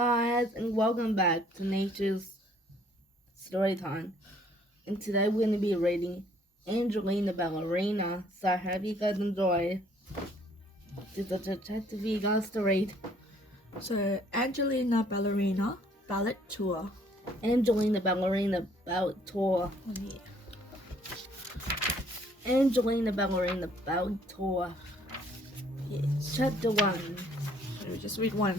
guys, and welcome back to Nature's Storytime. And today we're going to be reading Angelina Ballerina. So I hope you guys enjoy. Just a chat for you guys to read. So, Angelina Ballerina Ballet Tour. Angelina Ballerina Ballet Tour. Oh, yeah. Angelina Ballerina Ballet Tour. Yes. Chapter 1. So, just read one.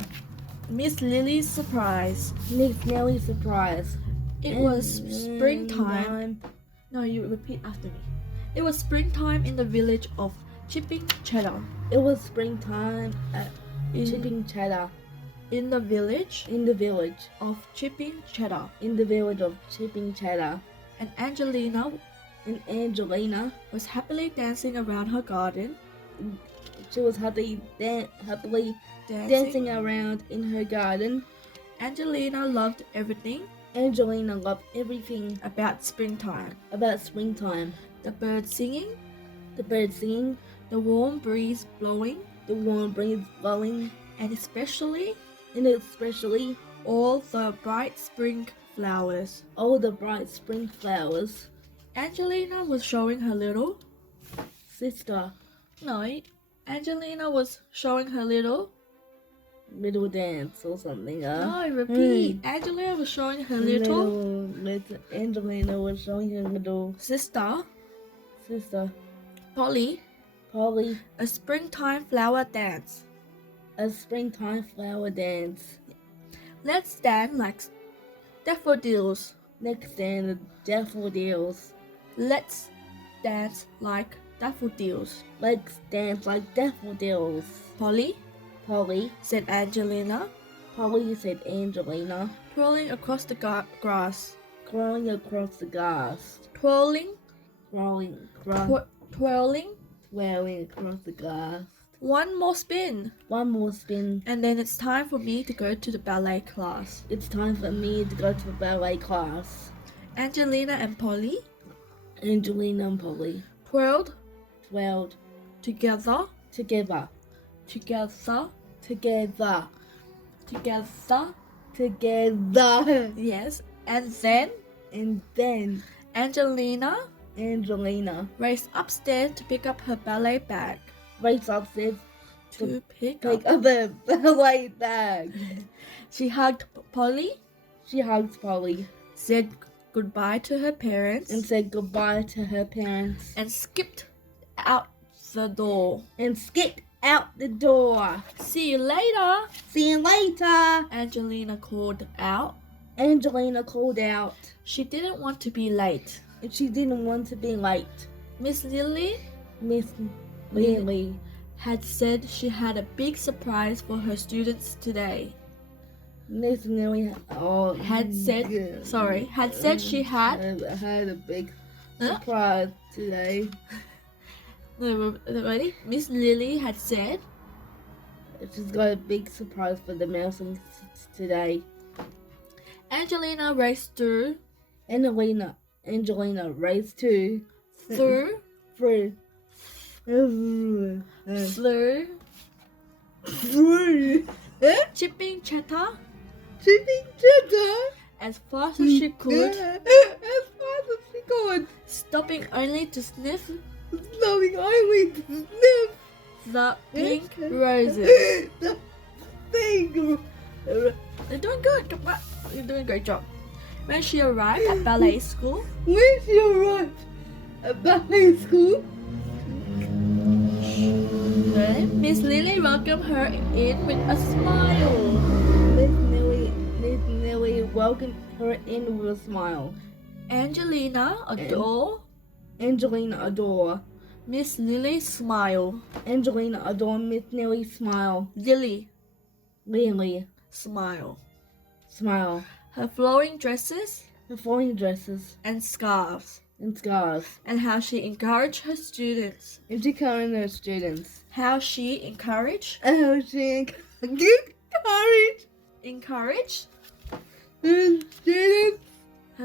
Miss Lily's surprise. Miss Nelly's surprise. It was springtime. No, you repeat after me. It was springtime in the village of Chipping Cheddar. It was springtime at Chipping Cheddar. In the village of Chipping Cheddar. In the village of Chipping Cheddar. And Angelina was happily dancing around her garden. She was happily dancing around in her garden. Angelina loved everything about springtime. The birds singing, the warm breeze blowing, and especially all the bright spring flowers. Angelina was showing her little sister. No, Angelina was showing her little dance or something. No, repeat. Angelina was showing her Angelina was showing her little sister, Polly, a springtime flower dance. Let's dance like daffodils. Let's dance like daffodils. Polly, said Angelina, twirling across the grass. Twirling across the grass. One more spin. And then it's time for me to go to the ballet class. Angelina and Polly twirled together. Yes, and then Angelina raced upstairs to pick up her ballet bag. To pick up her ballet bag. She hugged Polly. Said goodbye to her parents. And skipped out the door. See you later. Angelina called out. She didn't want to be late. Miss Lily had said she had a big surprise for her students today. Had said she had a big surprise today. Ready? Miss Lily had said she's got a big surprise for the mousings today. Angelina raced through. Angelina raced through Chipping Cheddar as fast as she could. Stopping only to sniff the pink roses. You're doing good. You're doing a great job. When she arrived at ballet school, Miss Lily welcomed her in with a smile. Angelina adore Miss Lily's smile. Miss Lily's smile. Lily smile. Her flowing dresses and scarves. And how she encouraged her students. How she encouraged her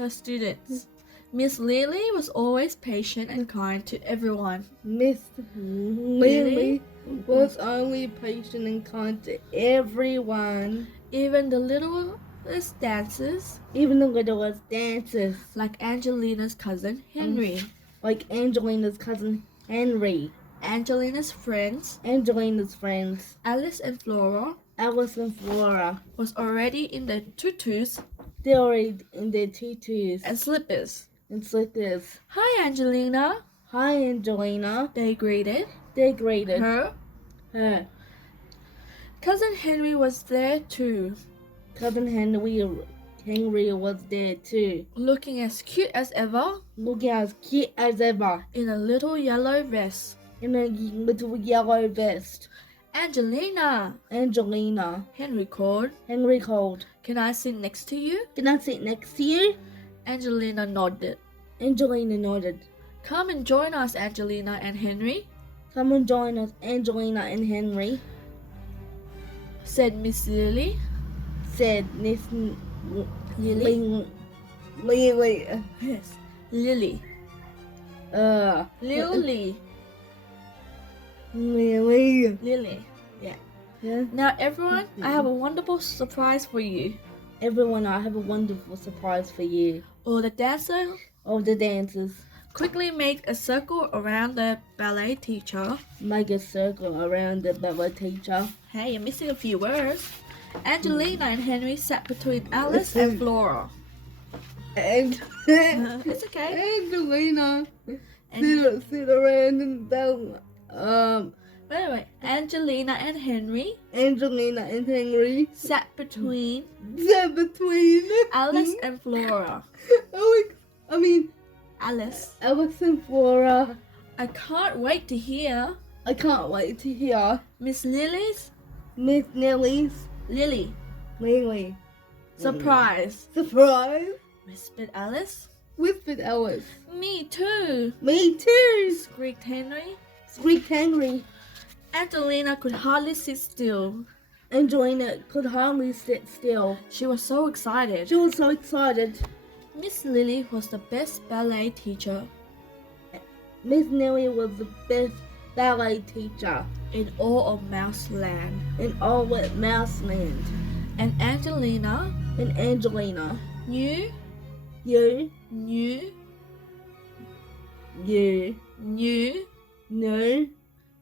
students. Miss Lily was always patient and kind to everyone. Miss Lily was only patient and kind to everyone. Even the littlest dancers, even the littlest dancers, like Angelina's cousin Henry, like Angelina's cousin Henry, Angelina's friends, Angelina's friends, Alice and Flora, Alice and Flora, was already in their tutus they were in their tutus and slippers. and slippers. Hi, Angelina, Hi, Angelina. they greeted They greeted her. her. Cousin Henry was there too, Cousin Henry was there too, looking as cute as ever looking as cute as ever in a little yellow vest. in a little yellow vest. Angelina, Angelina, Henry called. Henry called. Can I sit next to you? Can I sit next to you? Angelina nodded. Angelina nodded. Come and join us, Angelina and Henry, Come and join us, Angelina and Henry, said Miss Lily. said Miss Lily? Lily. Yes, Lily. Lily. Lily. Lily. Yeah. Now, everyone, I have a wonderful surprise for you. Everyone, I have a wonderful surprise for you. All the dancers All the dancers, quickly made a circle around the ballet teacher. make a circle around the ballet teacher. Hey, you're missing a few words. Angelina and Henry sat between Alice and Flora. And It's okay. Angelina And, sit around and bell. wait. Angelina and Henry Angelina and Henry sat between sat between Alice and Flora. Alice, Alice and Flora. I can't wait to hear I can't wait to hear Miss Lily's Miss Nelly's Lily Lily surprise, surprise. whispered Alice. Whispered Alice. Me too, Me too. squeaked Henry. Squeaked Henry. Angelina could hardly sit still. Angelina could hardly sit still. She was so excited. She was so excited. Miss Lily was the best ballet teacher Miss Nelly was the best ballet teacher in all of Mouseland. in all of Mouseland. And Angelina And Angelina, knew you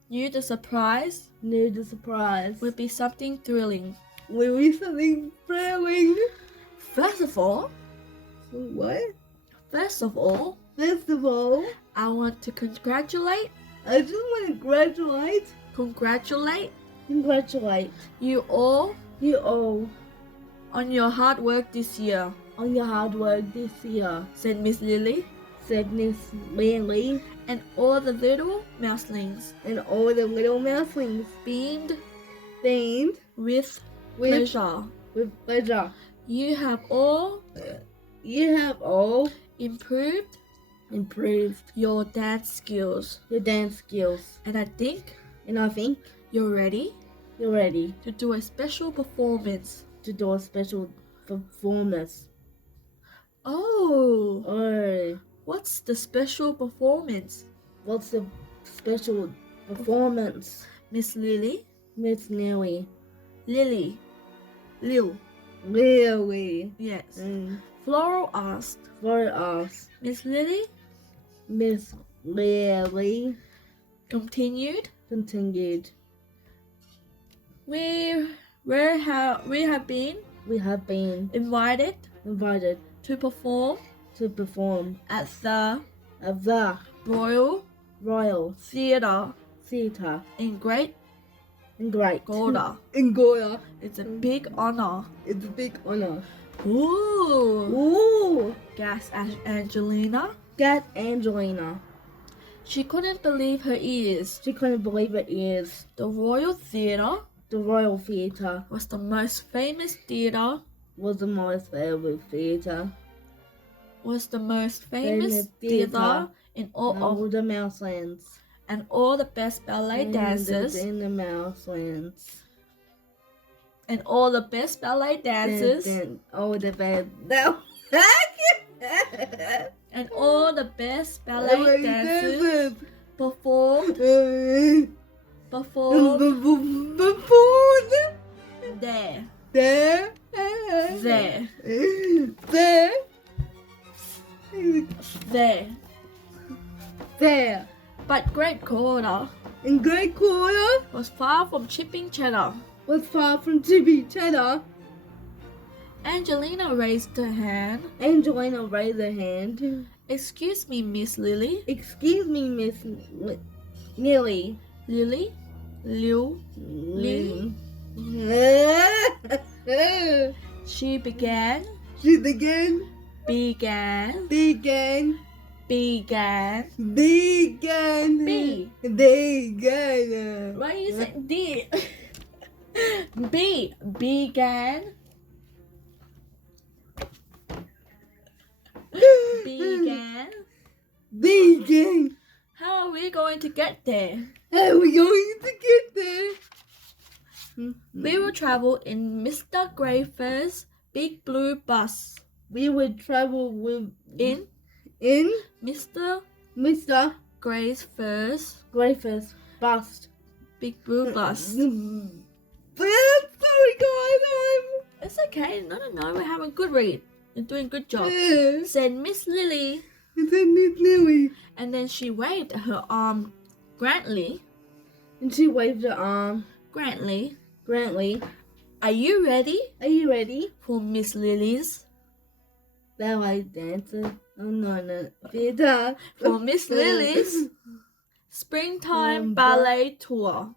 knew the surprise knew the surprise would be something thrilling. will be something thrilling. First of all, What? First of all, First of all, I want to congratulate I just want to congratulate you all you all on your hard work this year, on your hard work this year, said Miss Lily, said Miss Lily, and all the little mouselings and all the little mouselings beamed with pleasure. pleasure. You have all improved your dance skills, your dance skills, and I think and I think you're ready you're ready to do a special performance. to do a special performance. Oh, Oh, what's the special performance? what's the special performance? Miss Lily? Miss Nelly. Lily. Lil. Really? Yes. And Floral asked. for us, Miss Lily Miss Lily continued. continued. We have been We have been invited invited to perform to perform at the at the Royal Royal Theatre Theatre in Great in Great Gorda. in Goya. It's a big honor. It's a big honor. Ooh, Ooh! gasped Angelina. Got Angelina. She couldn't believe her ears. She couldn't believe it is. The Royal Theatre The Royal Theatre was the most famous theatre. was the most favorite theatre Was the most famous theatre in all in of, all the Mouselands. and all the best ballet dancers In the Mouselands. and all the best ballet dancers Then all the bad. No. and all the best ballet dancers performed Before there. there there. There. But Great Quarter And Great Quarter was far from chipping cheddar. was far from chipping cheddar. Angelina raised her hand. Angelina raised her hand. Excuse me, Miss Lily. Excuse me, Miss Lily. Lily? Liu? Lily? She began. She began. Began. Began. Began. Began. B. Began. Why you say D? B. Began. Began. Began. How are we going to get there? How are we going to get there? We will travel in Mr. Grayfer's big blue bus. We would travel with In Mr. Grayfer's Grayfer's bus. big blue bus. Sorry, guys. It's okay. No. We're having a good read. You're doing a good job. Said Miss Lily. It's a Miss Lily. And then she waved her arm grandly. And she waved her arm. Grandly. Are you ready For Miss Lily's. ballet dancer? Oh no, theater. For Miss Lily's springtime ballet tour.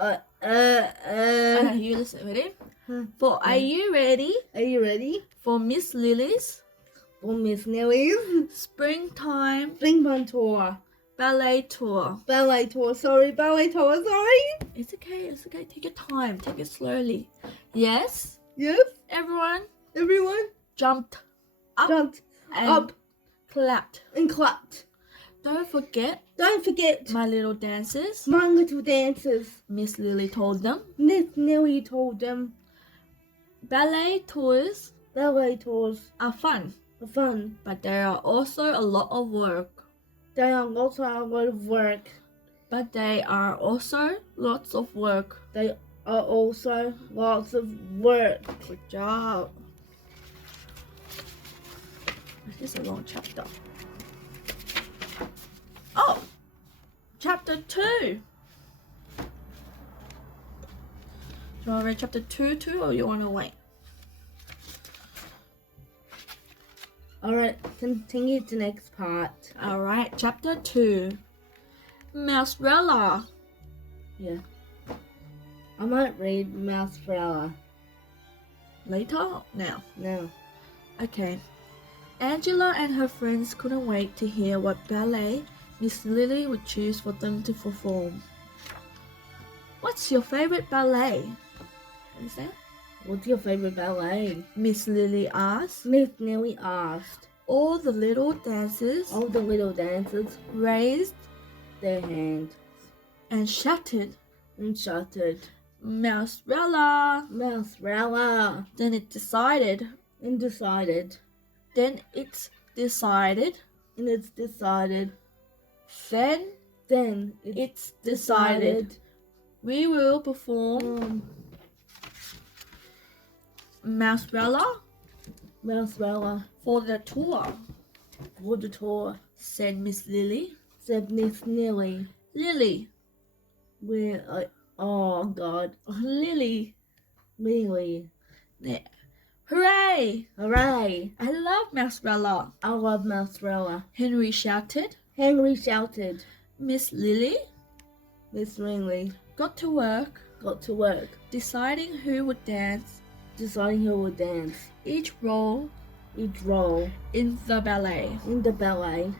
Okay, you listen. Ready? For Are you ready Are you ready for Miss Lily's for Miss Lily's springtime tour? ballet tour? Ballet tour. Sorry. It's okay. Take your time. Take it slowly. Yes, Yes, everyone everyone jumped up jumped and up clapped. and clapped. Don't forget Don't forget my little dancers. my little dancers. Miss Lily told them. Miss Lily told them Ballet tours ballet tours are fun, are fun. but there are also a lot of work. They are also a lot of work. But they are also lots of work. They are also lots of work. Good job. This is a long chapter. Oh, chapter 2. Do you want to read chapter 2 too, or you want to wait? Alright, continue to next part. All right, chapter 2. Mouserella. Yeah. I might read Mouserella. Later? Now. No. Okay. Angela and her friends couldn't wait to hear what ballet Miss Lily would choose for them to perform. What's your favorite ballet? Understand? What's your favorite ballet? Miss Lily asked. Miss Lily asked. All the little dancers All the little dancers raised their hands and shouted, and shouted, Mouserella! Mouserella! Then it's decided. And Then it's decided. We will perform Mouserella for the tour, said Miss Lily. said Miss Lily. Lily. Oh God. Lily. Lily. Yeah. Hooray! Hooray! I love Mouserella. I love Mouserella. Henry shouted. Miss Miss Lily got to work got to work, deciding who would dance deciding who would dance each role each role in the ballet. in the ballet.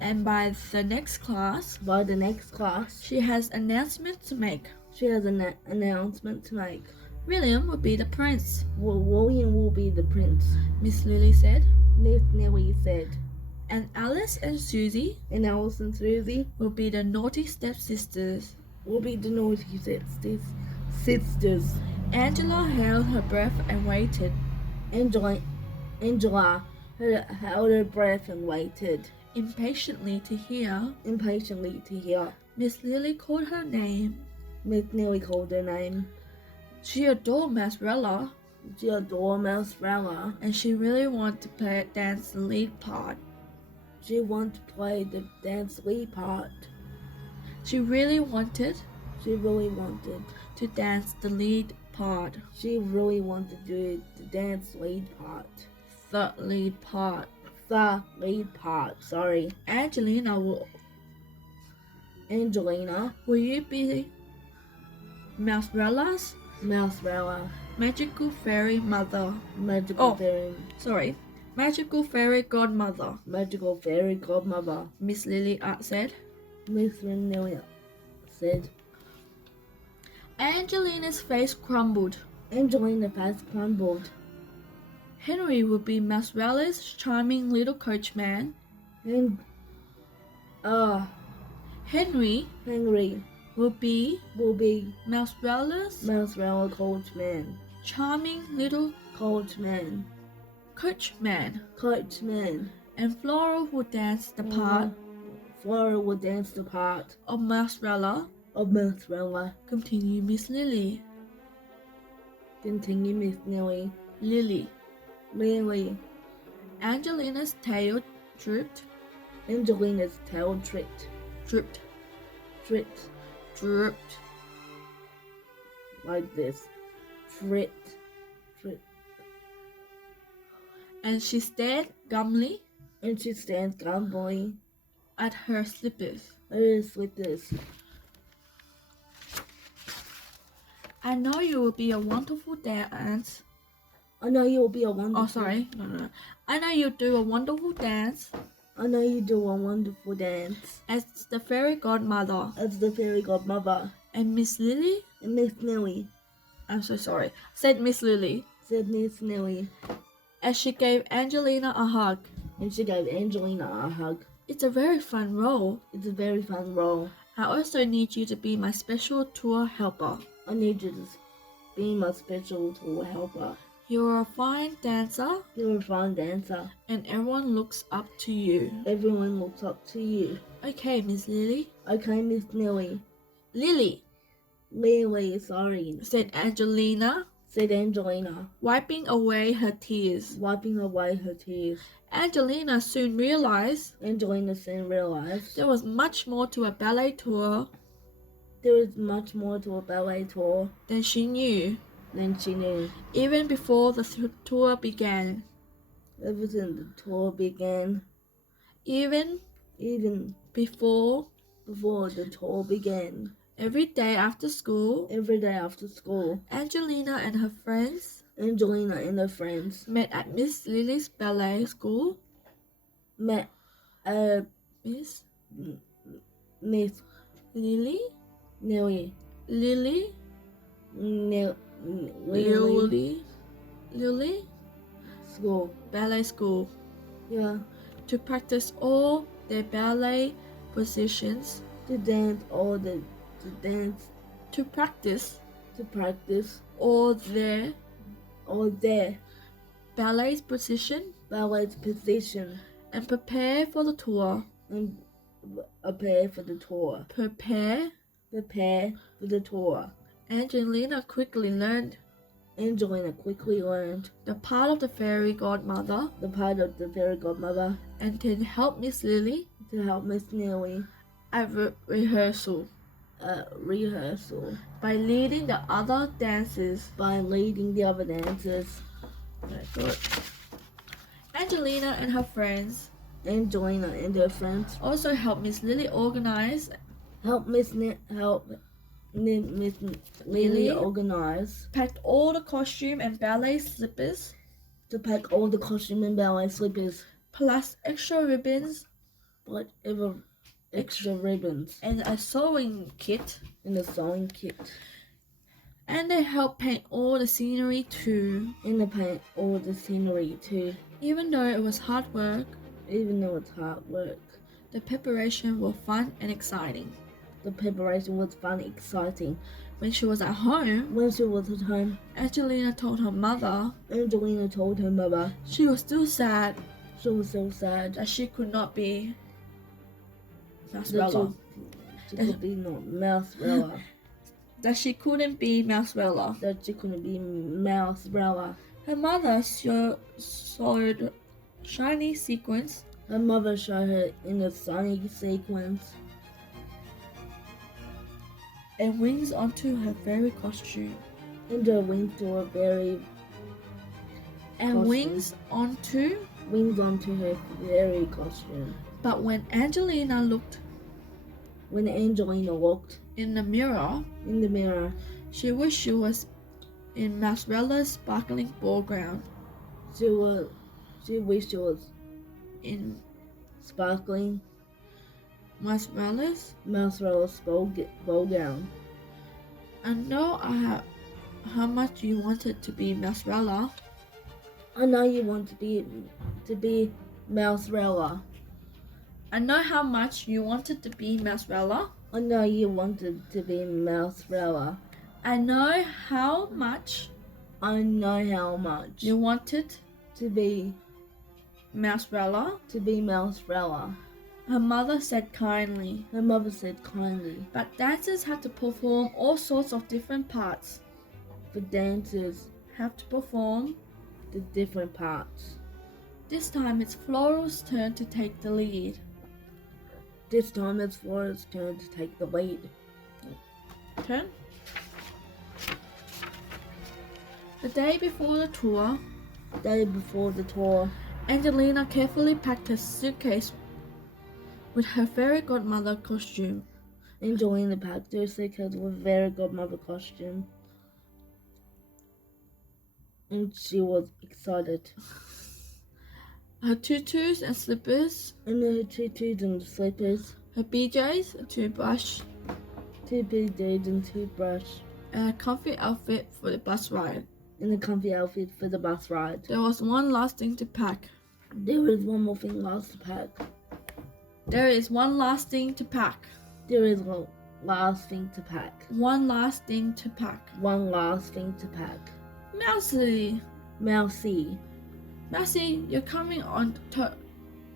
And by the next class, By the next class, she has announcement to make. she has an announcement to make. William will be the prince, William will be the prince, Miss Lily said. Miss Lily said. And Alice and Susie And Alice and Susie will be the naughty stepsisters. will be the naughty sisters. Angela held her breath and waited. Angela held her breath and waited Impatiently to hear impatiently to hear Miss Lily called her name. Miss Lily called her name. She adored Mouserella. She adored Mousrella. and she really wanted to dance the lead part. She wanted to play the dance lead part. She really wanted She really wanted. to dance the lead part. She really wanted to do the dance lead part. The lead part. The lead part. Sorry. Angelina, Angelina. will you be Mouserella's Mousrella. magical fairy mother? Magical fairy. Sorry, magical fairy godmother. Magical fairy godmother. Miss Lily said. Miss Vanilla said. Angelina's face crumbled. Angelina's face crumbled. Henry would be Mouserella's charming little coachman. And Henry Henry would be will be Mouserella's Mousrella coachman. charming little Coachman. coachman. Coachman. And Flora would dance the part Flora will dance the part of Mouserella. of Mousrella. Continue Miss Lily. Continue Miss Nelly. Lily. Lily. Angelina's tail drooped. Angelina's tail tripped. Drooped. Tripped. Drooped. Like this. Tripped. Tripped. And she stared glumly And she stands gumbly. at her slippers. It's with this. I know you will be a wonderful dance. I know you'll be a wonderful. Oh, sorry. No. I know you'll do a wonderful dance I know you do a wonderful dance. as the fairy godmother. As the fairy godmother. And Miss Lily, And Miss Nelly. I'm so sorry, said Miss Lily Said Miss Nelly. as she gave Angelina a hug. And she gave Angelina a hug. It's a very fun role. It's a very fun role. I also need you to be my special tour helper. I need you to be my special tour helper. You're a fine dancer, You're a fine dancer. and everyone looks up to you. Everyone looks up to you. Okay, Miss Lily. Okay, Miss Nelly. Lily, Lily, sorry, said Angelina, said Angelina, wiping away her tears. wiping away her tears. Angelina soon realized Angelina soon realized there was much more to a ballet tour there is much more to a ballet tour than she knew, than she knew. even before the tour began. Ever since the tour began, Even even before, before the tour began, every day after school, every day after school, Angelina and her friends Angelina and her friends met at Miss Lily's ballet school. met Miss Miss Lily? Nelly. Lily? Lily Lily? school. Ballet school. Yeah, To practice all their ballet positions. to dance all the to dance To practice to practice all their all their ballet position ballet position and prepare for the tour. and prepare for the tour. Prepare. Prepare for the tour. Angelina quickly learned Angelina quickly learned the part of the fairy godmother the part of the fairy godmother and to help Miss Lily to help Miss Nelly at rehearsal rehearsal by leading the other dancers. by leading the other dancers. Very good. Angelina and her friends Angelina and her friends also helped Miss Lily organize, help Miss Lily Lily? organize packed all the costume and ballet slippers, to pack all the costume and ballet slippers, plus extra ribbons whatever extra ribbons and a sewing kit. in the sewing kit, And they helped paint all the scenery too. and to paint all the scenery too. Even though it was hard work, Even though it's hard work, the preparation was fun and exciting. the preparation was fun, exciting. When she was at home, When she was at home, Angelina told her mother Angelina told her mother she was still sad she was so sad that she could not be that Mousrella. she could be not Mousrella. that she couldn't be Mousebella. that she couldn't be Mousebella. Her mother sewed shiny sequins Her mother showed her in a sunny sequence and wings onto her fairy costume. and her wings to a very And costume. wings onto her fairy costume. But when Angelina looked When Angelina looked in the mirror, in the mirror, she wished she was in Mousebella's sparkling ball ground. she wished she was In sparkling Mousebella's, Mousebella's ball gown. I know how much you wanted to be Mousebella. I know you want to be Mousebella. I know how much you wanted to be Mousebella. I know you wanted to be Mousebella. I know how much I know how much you wanted to be Mousebella. Mousebella. Her mother said kindly. Her mother said kindly. But dancers have to perform all sorts of different parts. The dancers Have to perform. the different parts. This time it's Floral's turn to take the lead. This time it's Flora's turn to take the lead. Turn. The day before the tour, The day before the tour, Angelina carefully packed her suitcase with her fairy godmother costume. Angelina packed her suitcase with a fairy godmother costume. And she was excited. Her tutus and slippers, And her tutus and slippers, her BJs, a toothbrush, two PJs and toothbrush, and a comfy outfit for the bus ride. and a comfy outfit for the bus ride. There was one last thing to pack. There is one more thing last to pack. There is one last thing to pack. There is one last thing to pack. One last thing to pack. One last thing to pack. Mousy, Mousy. Mousy, you're coming on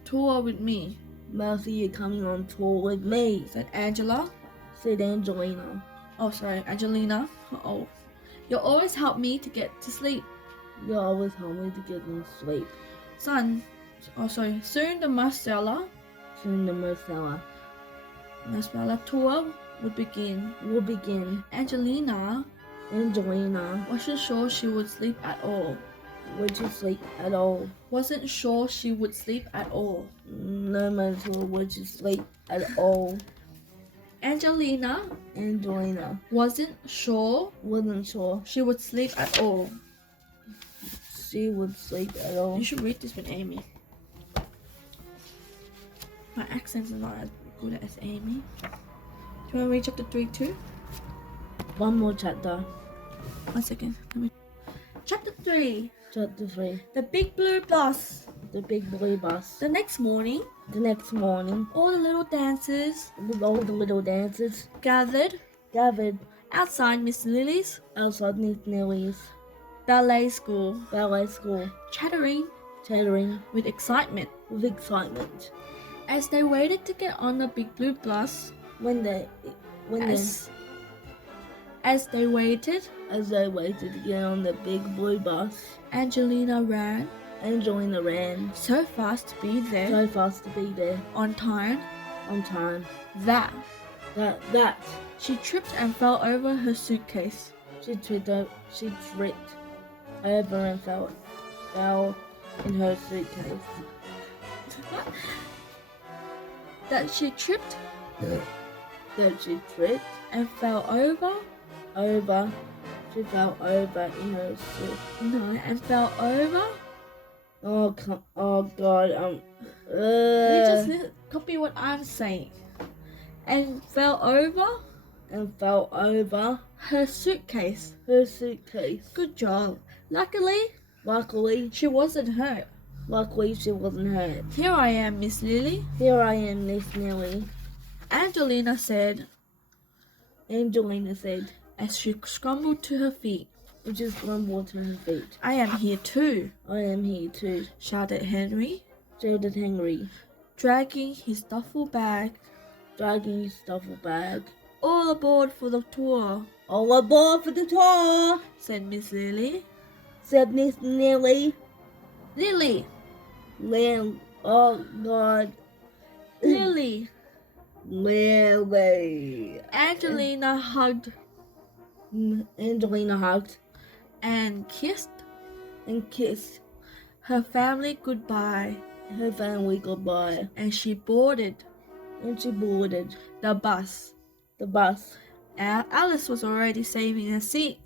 tour with me, Mousy, you're coming on tour with me, said Angela. said Angelina. Oh, sorry, Angelina. Oh, you'll always help me to get to sleep. You always help me to get in sleep. Soon the Marcella Soon the Marcella tour would begin. will begin. Angelina Angelina wasn't sure she would sleep at all. would you sleep at all? Wasn't sure she would sleep at all. No matter would you sleep at all. Angelina Angelina wasn't sure wasn't sure she would sleep at all. she would sleep at all. You should read this with Amy. My accent's not as good as Amy. Do you want to read chapter 3 too? One more chapter. 1 second. Chapter 3. Chapter 3. The Big Blue Bus. The big blue bus. The next morning, The next morning, all the little dancers with all the little dancers gathered gathered outside Miss Lily's outside Miss Nellie's ballet school, ballet school, chattering chattering with excitement. with excitement. As they waited to get on the Big Blue Bus, When they as they waited, waited to get on the big blue bus, Angelina ran Angelina ran so fast to be there so fast to be there on time on time that that she tripped and fell over her suitcase. she tripped over and fell in her suitcase. That she tripped That she tripped and fell over she fell over in her suitcase. and fell over. Oh God! You just copy what I'm saying. And fell over fell over her suitcase. her suitcase. Good job. Luckily, Luckily, she wasn't hurt. she wasn't hurt. Here I am, Miss Lily, Here I am, Miss Nellie. Angelina said Angelina said, as she scrambled to her feet. which is grumbled to her feet. I am here too, I am here too, shouted Henry, shouted Henry, dragging his duffel bag. dragging his duffel bag. All aboard for the tour. All aboard for the tour, said Miss Lily. said Miss Nelly. Lily, Oh God. Lily. Lily. Angelina hugged Angelina hugged and kissed and kissed her family goodbye, her family goodbye, and she boarded and she boarded the bus. the bus. Alice was already saving a seat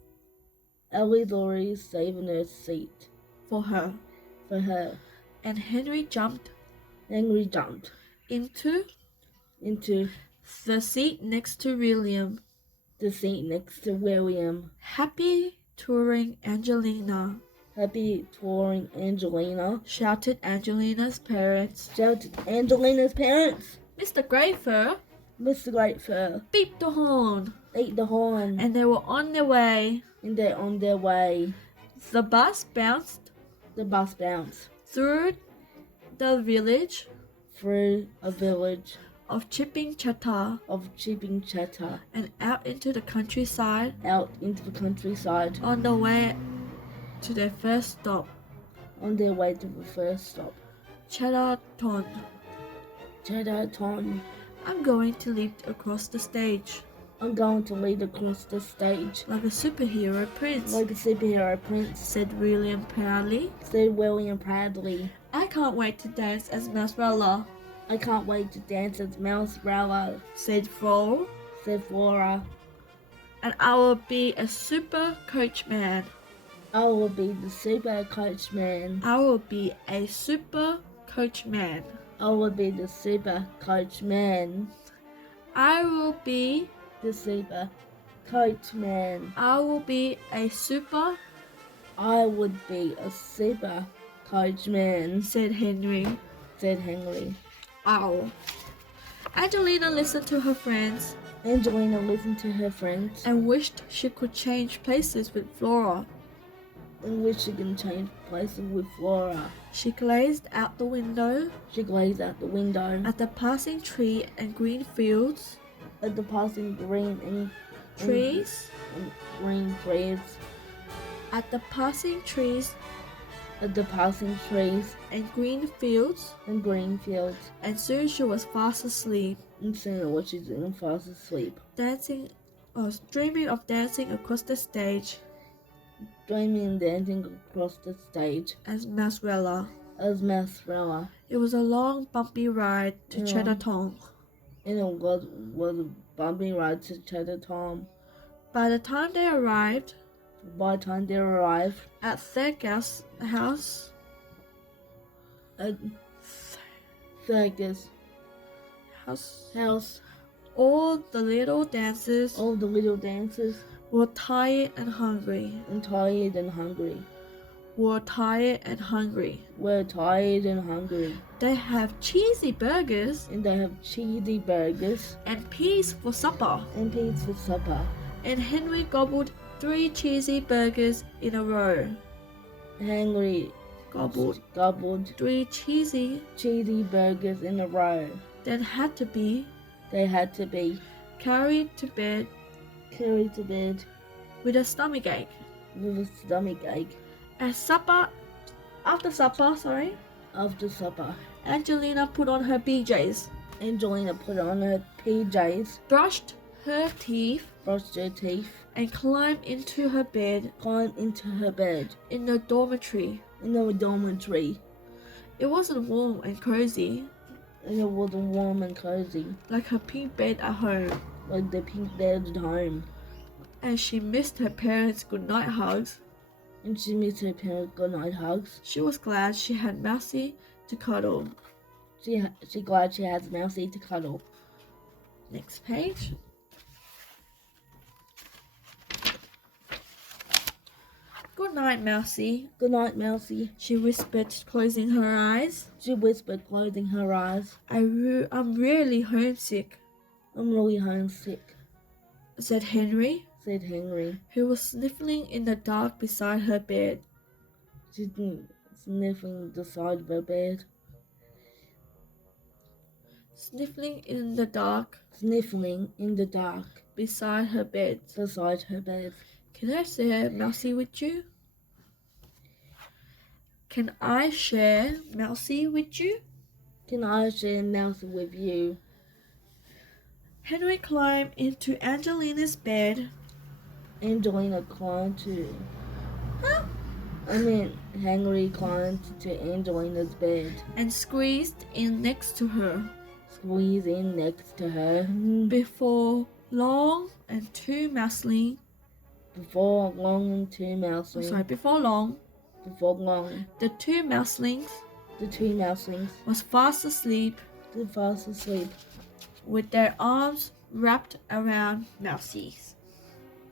Ellie's already saving her seat for her, for her. and Henry jumped jumped into into the seat next to William. the seat next to William. Happy touring, Angelina, Happy touring, Angelina, shouted Angelina's parents. shouted Angelina's parents. Mr. Greyfur Mr. Gratefur beeped the horn, ate the horn, and they were on their way. and they're on their way. The bus bounced The bus bounced through the village through a village of Chipping Chatter of cheeping chatter and out into the countryside out into the countryside on the way to their first stop, on their way to the first stop. Chatterton. Chatterton. I'm going to leap across the stage I'm going to lead across the stage like a superhero prince, like a superhero prince, said William proudly. said William proudly. I can't wait to dance as Mousrella, I can't wait to dance as Mousrella, said Flo, said Flora. and I will be a super coachman. I will be the super coachman. I will be a super coachman. I will be the super coachman. I will be The super coachman. I will be a super, I would be a super coachman, said Henry. said Henry. Ow. Angelina listened to her friends Angelina listened to her friends and wished she could change places with Flora. and wished she can change places with Flora. She gazed out the window She gazed out the window at the passing tree and green fields, at the passing green trees, and green trees, at the passing trees at the passing trees and green fields, and green fields, and soon she was fast asleep, and soon what she's doing fast asleep, dreaming of dancing across the stage dreaming and dancing across the stage as Mousrella. as Mousrella. It was a long, bumpy ride to Yeah. Chatterton. And it was a bumpy ride to Chatterton. By the time they arrived By the time they arrived at Thurgas house, at Circus house, all the little dancers all the little dancers were tired and hungry. and tired and hungry. Were tired and hungry. Were tired and hungry. They have cheesy burgers And they have cheesy burgers and peas for supper. and peas for supper. And Henry gobbled 3 cheesy burgers in a row. Henry Gobbled gobbled 3 cheesy, cheesy burgers in a row. then had to be They had to be carried to bed carried to bed with a stomachache. with a stomach ache. After supper, After supper, Angelina put on her PJs, Angelina put on her PJs, brushed her teeth, brushed her teeth, and climbed into her bed climbed into her bed in the dormitory. in the dormitory. It wasn't warm and cozy And it wasn't warm and cozy like her pink bed at home, like the pink bed at home. and she missed her parents' goodnight hugs. And she missed her parents' goodnight hugs. She was glad she had Mousy to cuddle. She glad she has Mousy to cuddle. Next page. Good night, Mousy, Good night, Mousy. she whispered, closing her eyes. She whispered, closing her eyes. I'm really homesick, I'm really homesick, said Henry, said Henry. who was sniffling in the dark beside her bed. She's sniffing the side of her bed. Sniffling in the dark. Sniffling in the dark. beside her bed. beside her bed. Can I share Mousy with you? Can I share Mousy with you? Can I share Mousy with you? Henry climbed into Angelina's bed. Angelina climbed to. Huh? Henry climbed to Angelina's bed. And squeezed in next to her. Squeezed in next to her. Before long and two mouselings. Before long and two mouselings. Before long. Before long. The two mouselings. The two mouselings. Was fast asleep. Were fast asleep. With their arms wrapped around Mousy's.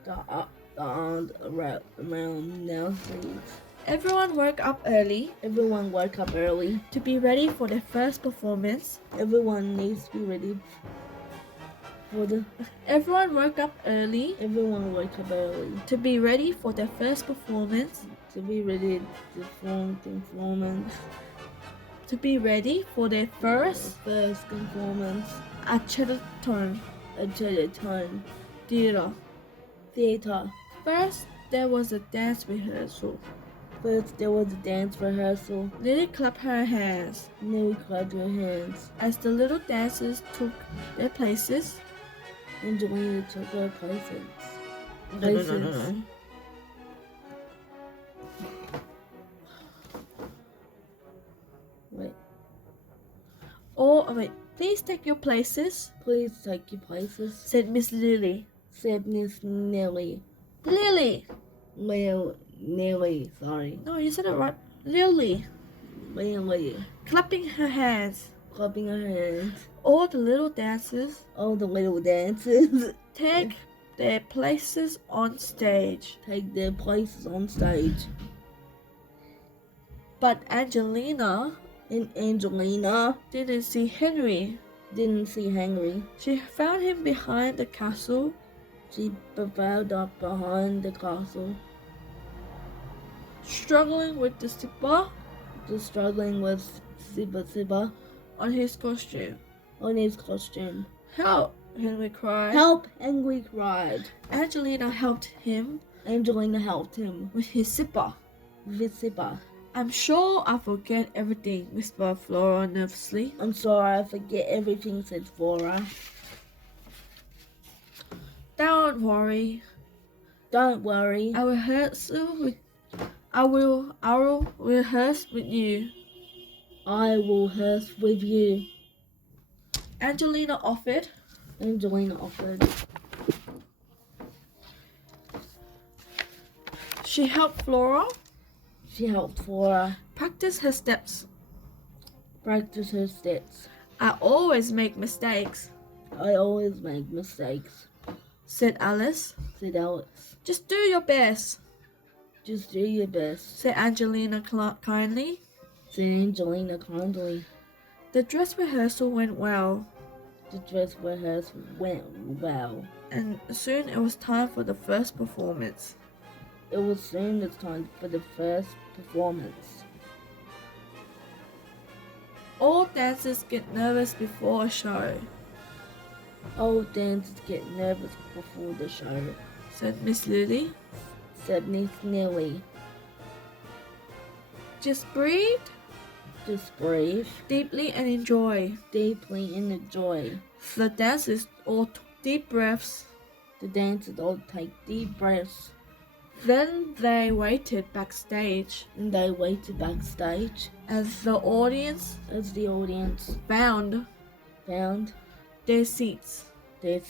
The arms wrapped around Mousy's. Everyone woke up early. Everyone woke up early. To be ready for their first performance. Everyone needs to be ready for the. Everyone woke up early. Everyone woke up early. To be ready for their first performance. To be ready to form performance. To be ready for their first performance. At Chatterton Theater. First, there was a dance rehearsal. Lily clapped her hands. As the little dancers took their places. Angelina took her places. No. Wait. Please take your places. Please take your places. Said Miss Lily. Said Miss Nelly. Lily. Nelly, sorry. No, you said it right. Lily. Lily. Clapping her hands. Clapping her hands. All the little dancers. Take their places on stage. But Angelina didn't see Henry. She found him behind the castle. She found up behind the castle. Struggling with the zipper. Zipper on his costume. Help! Henry cried. Help! Henry cried. Angelina helped him with his zipper. I'm sure I forget everything, whispered Flora nervously. I'm sorry, I forget everything, said Flora. Don't worry. Don't worry. I will rehearse with you. I will rehearse with you. Angelina offered. She helped Flora. Practice her steps. I always make mistakes. Said Alice. Just do your best. Said Angelina kindly. The dress rehearsal went well. And soon it was time for the first performance. All dancers get nervous before a show. Said Miss Lily. Just breathe. Deeply and enjoy. The dancers all took deep breaths. Then they waited backstage. As the audience found their seats. The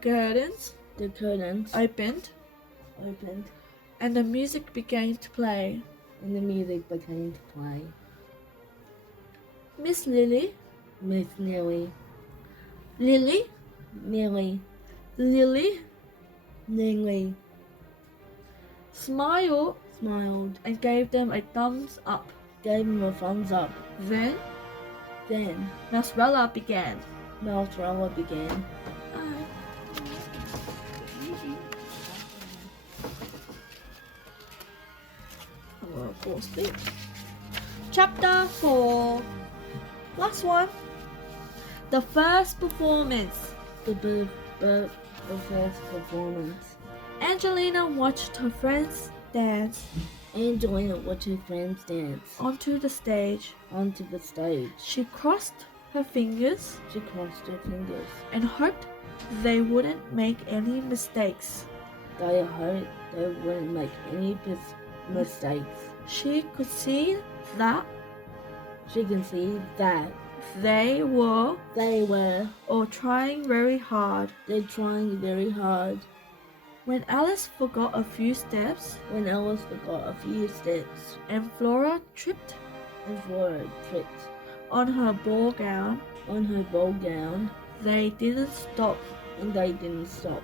curtains opened. And the music began to play. Miss Lily. Lily smiled and gave them a thumbs up. Then Mozzarella began. I'm gonna fall asleep. Chapter 4. Last one. The first performance. the first performance. Angelina watched her friends dance Angelina watched her friends dance onto the stage. onto the stage. She crossed her fingers She crossed her fingers. and hoped they wouldn't make any mistakes. They hoped they wouldn't make any mistakes. She could see that She can see that they were they were all trying very hard. they're trying very hard. When Alice forgot a few steps When Alice forgot a few steps and Flora tripped and Flora tripped on her ball gown, on her ball gown, they didn't stop. and they didn't stop.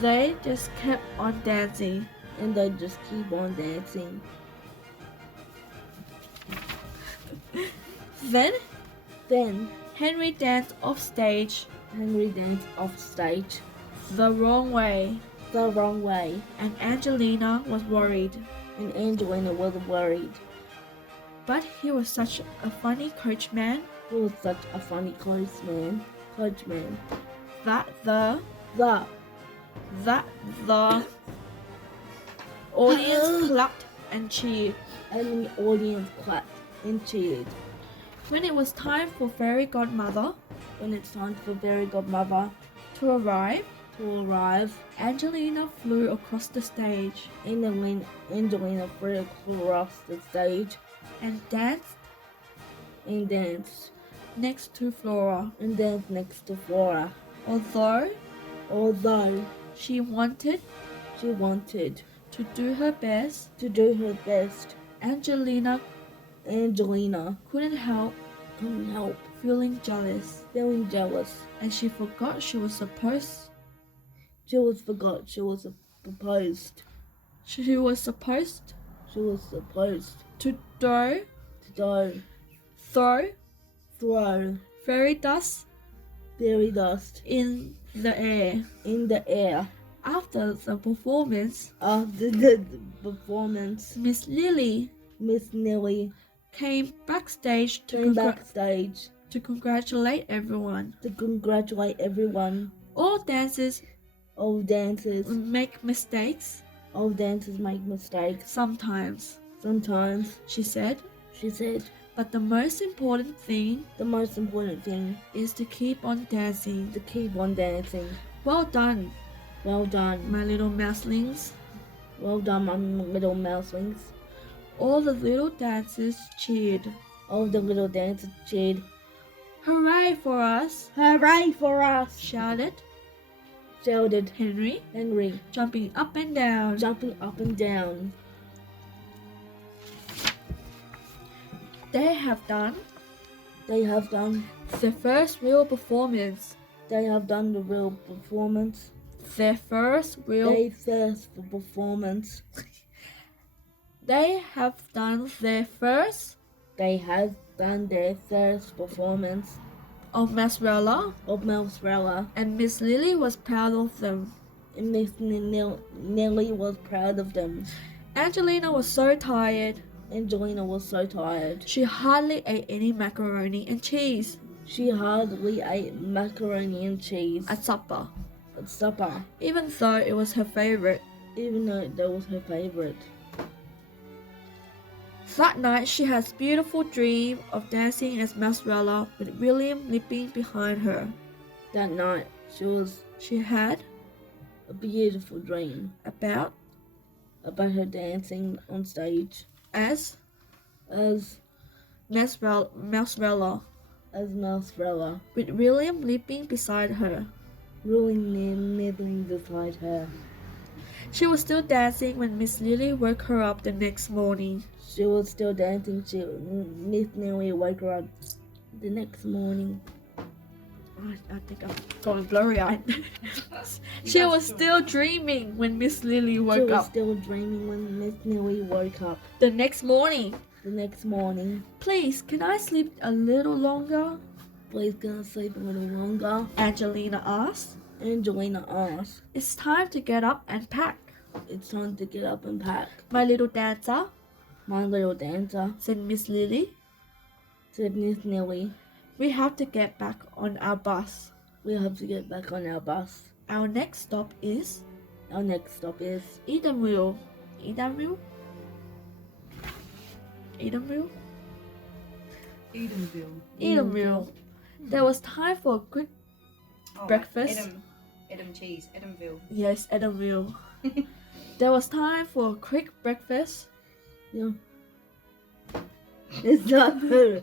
They just kept on dancing. And they just keep on dancing. Then Then Henry danced off stage Henry danced off stage the wrong way, the wrong way, and Angelina was worried. and Angelina was worried. But he was such a funny coachman He was such a funny coachman. that the The audience clapped and cheered. and the audience clapped and cheered. When it was time for Fairy Godmother When it's time for Fairy Godmother to arrive, Angelina flew across the stage Angelina flew across the stage and danced and danced next to Flora. next to Flora. Although she wanted She wanted to do her best, to do her best. Angelina Angelina couldn't help couldn't help feeling jealous, feeling jealous. and she forgot she was supposed She was supposed to throw throw fairy dust fairy dust in the air. in the air. After the performance, After the performance, Miss Lily Miss Nelly came backstage came backstage to congratulate everyone. to congratulate everyone. All dancers All dancers make mistakes make mistakes sometimes, sometimes, she said, she said. but the most important thing The most important thing is to keep on dancing. to keep on dancing. Well done, Well done. my little mouselings. Well done, my little mouselings. All the little dancers cheered. All the little dancers cheered. Hooray for us, Hooray for us! shouted Shouted Henry, Henry, jumping up and down. jumping up and down. They have done They have done their first real performance. They have done the real performance. Their first real They first the performance. They have done their first They have done their first performance of Masrella, of Mousrella, and Miss Lily was proud of them. and Miss Nelly was proud of them. Angelina was so tired. Angelina was so tired. She hardly ate any macaroni and cheese She hardly ate macaroni and cheese at supper, at supper, even though it was her favorite. even though that was her favorite. That night, she had a beautiful dream of dancing as Masrella with William leaping behind her. That night, She had a beautiful dream about about her dancing on stage as as Masrella Mousrella, with William leaping beside her. kneeling beside her. She was still dancing when Miss Lily woke her up the next morning. She was still dancing. Miss Nelly woke her up the next morning. I think I'm going blurry-eyed. She was still dreaming when Miss Lily She woke was up still dreaming when Miss Nelly woke up the next morning. the next morning. Please, can I sleep a little longer? Please, can I sleep a little longer? Angelina asked. Angelina asked. It's time to get up and pack, It's time to get up and pack. my little dancer, My little dancer, said Miss Lily. said Miss Nelly. We have to get back on our bus. We have to get back on our bus. Our next stop is Edenville. Edenville? Edenville? Edenville. There was time for a quick breakfast. Edam cheese, Edenville. Yes, Edenville. There was time for a quick breakfast. Yeah. It's not for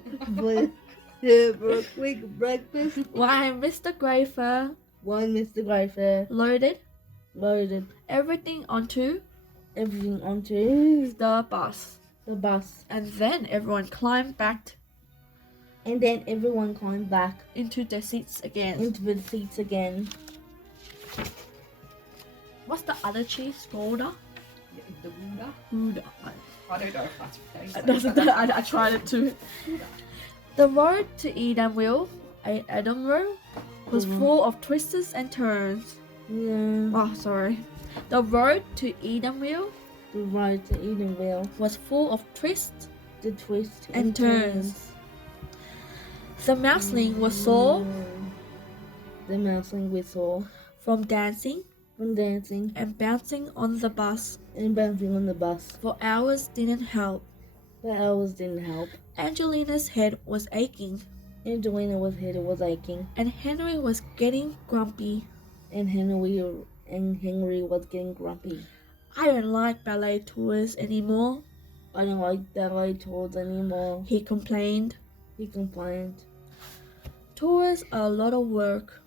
a quick breakfast. While Mr. Grafer One Mr. Grafer loaded loaded everything onto everything onto the bus. the bus. And then everyone climbed back And then everyone climbed back into their seats again. into the seats again. What's the other cheese? Gouda? The Gouda. Gouda. I don't know if that's what they say. I tried it too. The road to Edinburgh was full of twists and turns. Yeah. Oh, sorry. The road to Edenville The ride to Edenville. was full of twists The twists and turns. The mouseling was sore The mouseling we saw from dancing from dancing and bouncing on the bus. and bouncing on the bus. For hours didn't help. The hours didn't help. Angelina's head was aching, Angelina's head was aching, and Henry was getting grumpy. and Henry was getting grumpy. I don't like ballet tours anymore, I don't like ballet tours anymore. he complained. He complained. Tours are a lot of work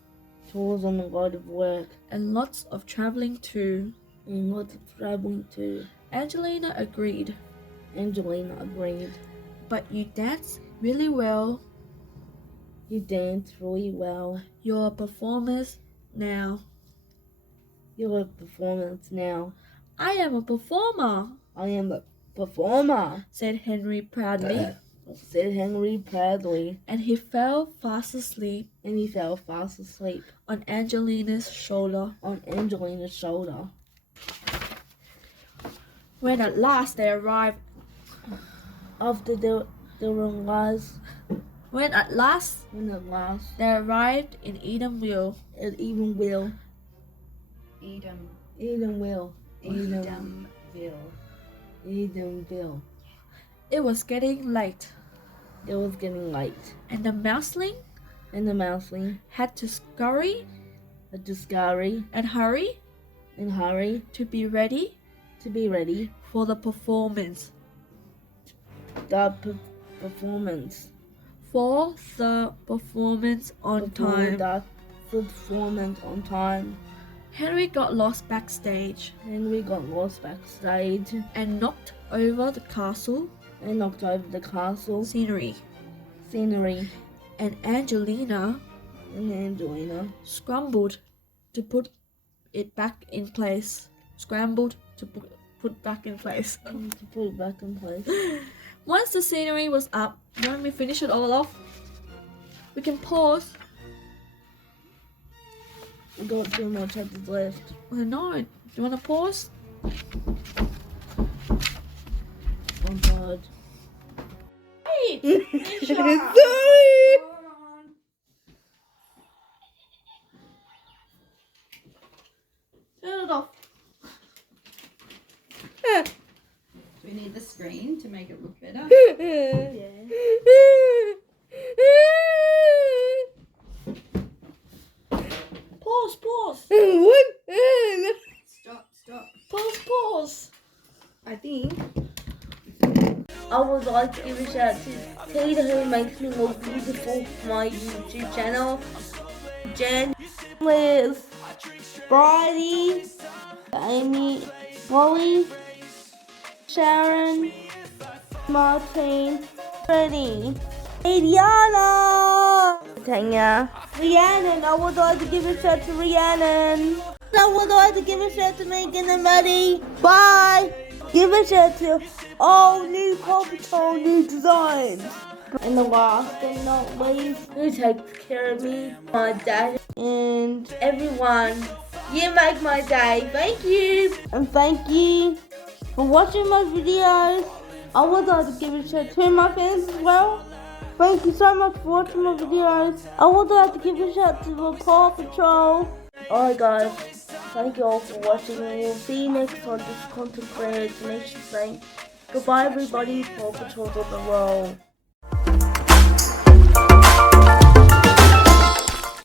Tours on a lot of work and lots of traveling too. and lots of traveling too. Angelina agreed. Angelina agreed. But you dance really well. You dance really well. You're a performer now. You're a performance now. I am a performer, I am a performer, said Henry proudly, said Henry proudly, and he fell fast asleep and he fell fast asleep on Angelina's shoulder. on Angelina's shoulder. When at last they arrived, After the was when at last when at last they arrived in Edenville, it even will Edenville. Edenville. it was getting late, It was getting late, and the mouseling and the mouseling had to scurry had to scurry and hurry and hurry to be ready to be ready for the performance. the performance For the performance on before time. the performance on time. Henry got lost backstage Henry got lost backstage and knocked over the castle and knocked over the castle scenery. and Angelina Angelina scrambled to put it back in place. Scrambled to put back in place. to put it back in place. Once the scenery was up, when we finish it all off, we can pause. We got 2 more chapters left. I know. Do you want to pause? I'm tired. Hey, Sorry. turn it off. Do we need the screen to make it look better? Pause. Stop. Pause. I think. I would like to give a shout out to Tater, who makes me look beautiful for my YouTube channel. Jen, Liz, Bridie, Amy, Molly, Sharon, Martine, Freddie, Adriana, Tanya, Rhiannon. I would like to give a shout out to Rhiannon. I would like to give a shout out to Megan and Maddie. Bye. Give a shout out to all new Paw Patrol new designs. And the last but not least, who takes care of me, my dad, and everyone. You make my day. Thank you. And thank you for watching my videos. I would like to give a shout out to my fans as well. Thank you so much for watching my videos. I would like to give a shout out to the Paw Patrol Alright guys, thank you all for watching and we'll see you next time. This content creator Taneasha saying goodbye everybody, Paw Patrol of the world.